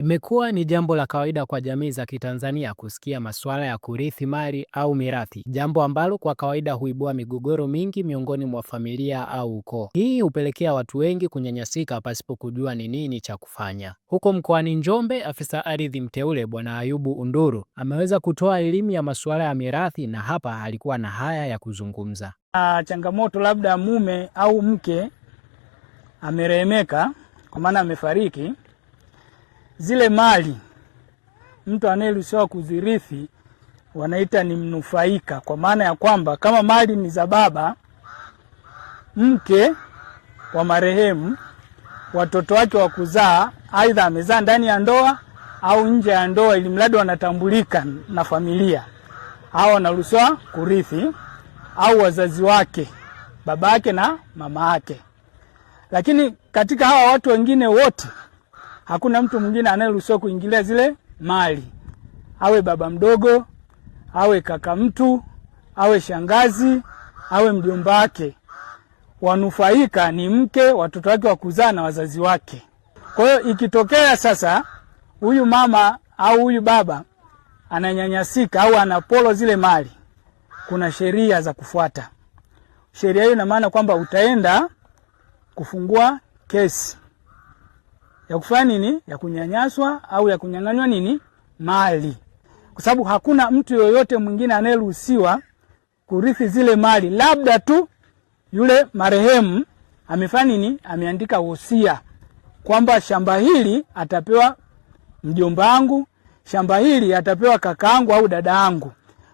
Imekuwa ni jambo la kawaida kwa jamii za Kitanzania kusikia masuala ya kurithi mali au mirathi, jambo ambalo kwa kawaida huibua migogoro mingi miongoni mwa familia au ukoo. Hii hupelekea watu wengi kunyanyasika pasipo kujua ni nini cha kufanya. Huko mkoani Njombe, afisa ardhi mteule Bwana Ayubu Unduru ameweza kutoa elimu ya masuala ya mirathi, na hapa alikuwa na haya ya kuzungumza. Changamoto labda mume au mke amerehemeka kwa maana amefariki, zile mali mtu anayeruhusiwa kuzirithi wanaita ni mnufaika, kwa maana ya kwamba kama mali ni za baba, mke wa marehemu, watoto wake wa kuzaa, aidha amezaa ndani ya ndoa au nje ya ndoa, ili mradi wanatambulika na familia, hao wanaruhusiwa kurithi, au wazazi wake, baba yake na mama yake. Lakini katika hawa watu wengine wote hakuna mtu mwingine anayeruhusiwa kuingilia zile mali, awe baba mdogo, awe kaka mtu, awe shangazi, awe mjomba wake. Wanufaika ni mke, watoto wake wa kuzaa na wazazi wake. Kwa hiyo ikitokea sasa huyu mama au huyu baba ananyanyasika au anapolo zile mali, kuna sheria za kufuata. Sheria hiyo ina maana kwamba utaenda kufungua kesi ya kufanya nini, ya kunyanyaswa au ya kunyang'anywa nini, mali, kwa sababu hakuna mtu yoyote mwingine anayeruhusiwa kurithi zile mali, labda tu yule marehemu amefanya nini, ameandika wosia kwamba shamba hili atapewa mjomba wangu, shamba hili atapewa kakaangu au dada yangu.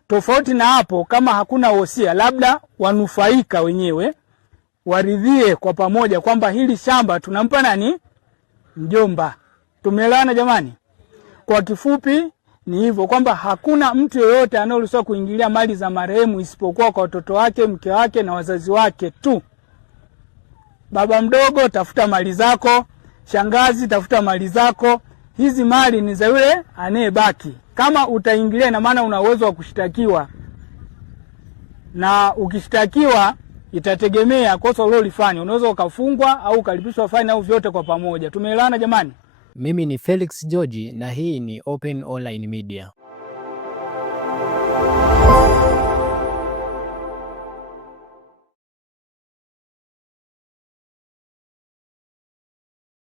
Tofauti na hapo, kama hakuna wosia, labda wanufaika wenyewe waridhie kwa pamoja kwamba hili shamba tunampa nani, mjomba. Tumeelewana jamani? Kwa kifupi ni hivyo, kwamba hakuna mtu yoyote anayeruhusiwa kuingilia mali za marehemu isipokuwa kwa watoto wake, mke wake na wazazi wake tu. Baba mdogo, tafuta mali zako. Shangazi, tafuta mali zako. Hizi mali ni za yule anayebaki. Kama utaingilia, na maana una uwezo wa kushtakiwa, na ukishtakiwa itategemea kosa ulilofanya. Unaweza ukafungwa au ukalipishwa faini au vyote kwa pamoja. Tumeelewana jamani? Mimi ni Felix George na hii ni Open Online Media.